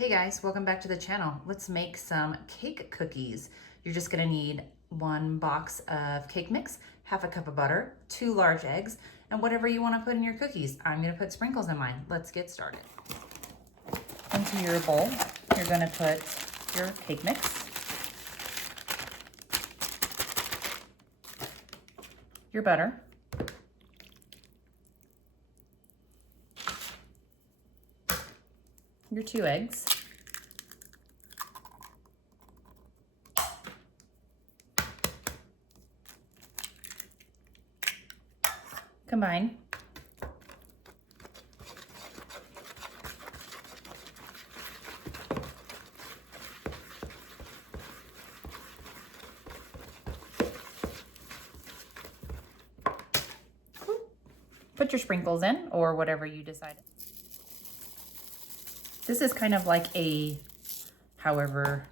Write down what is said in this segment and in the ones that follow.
Hey guys, welcome back to the channel. Let's make some cake cookies. You're just gonna need 1 box of cake mix, half a cup of butter, 2 large eggs, and whatever you wanna put in your cookies. I'm gonna put sprinkles in mine. Let's get started. Into your bowl, you're gonna put your cake mix, your butter, your 2 eggs, combine, put your sprinkles in or whatever you decided. This is kind of like a however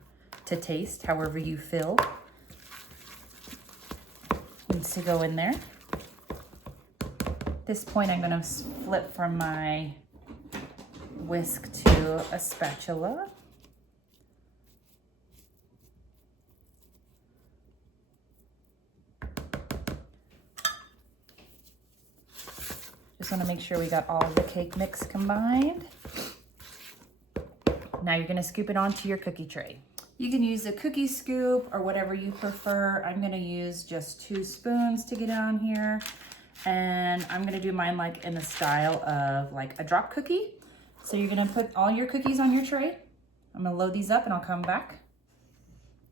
to taste, however you feel. Needs to go in there. At this point, I'm gonna flip from my whisk to a spatula. Just wanna make sure we got all the cake mix combined. Now you're gonna scoop it onto your cookie tray. You can use a cookie scoop or whatever you prefer. I'm gonna use just 2 spoons to get on here. And I'm gonna do mine like in the style of like a drop cookie. So you're gonna put all your cookies on your tray. I'm gonna load these up and I'll come back.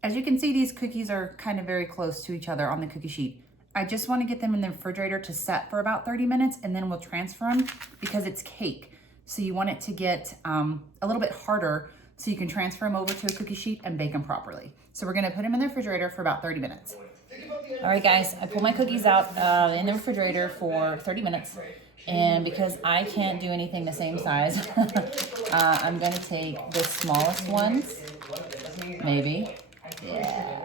As you can see, these cookies are kind of very close to each other on the cookie sheet. I just wanna get them in the refrigerator to set for about 30 minutes and then we'll transfer them because it's cake. So you want it to get a little bit harder so you can transfer them over to a cookie sheet and bake them properly. So we're gonna put them in the refrigerator for about 30 minutes. All right guys, I pulled my cookies out in the refrigerator for 30 minutes. And because I can't do anything the same size, I'm gonna take the smallest ones, maybe, yeah.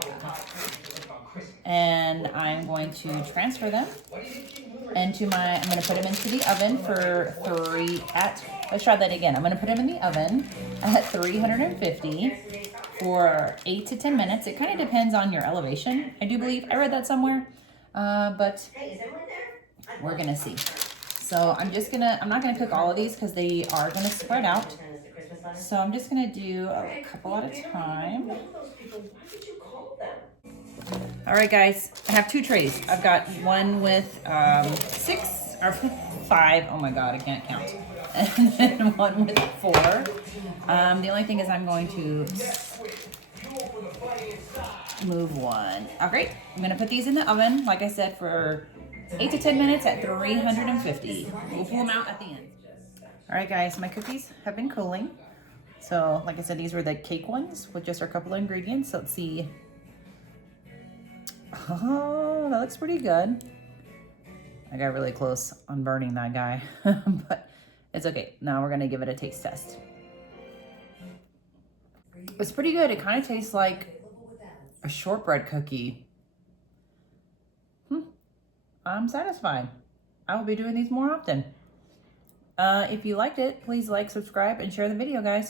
And I'm going to transfer them into I'm gonna put them into the oven for let's try that again. I'm gonna put them in the oven at 350 for 8 to 10 minutes. It kind of depends on your elevation. I do believe, I read that somewhere, but we're gonna see. So I'm not gonna cook all of these because they are gonna spread out. So I'm just gonna do a couple at a time. All right, guys, I have 2 trays. I've got one with 6 or 5. Oh my God, I can't count. And then one with 4. The only thing is I'm going to move one. All right, I'm gonna put these in the oven, like I said, for 8 to 10 minutes at 350. We'll pull them out at the end. All right, guys, my cookies have been cooling. So, like I said, these were the cake ones with just a couple of ingredients. So let's see. Oh, that looks pretty good. I got really close on burning that guy, but it's okay. Now we're gonna give it a taste test. It's pretty good. It kind of tastes like a shortbread cookie. I'm satisfied. I will be doing these more often. If you liked it, please like, subscribe, and share the video, guys.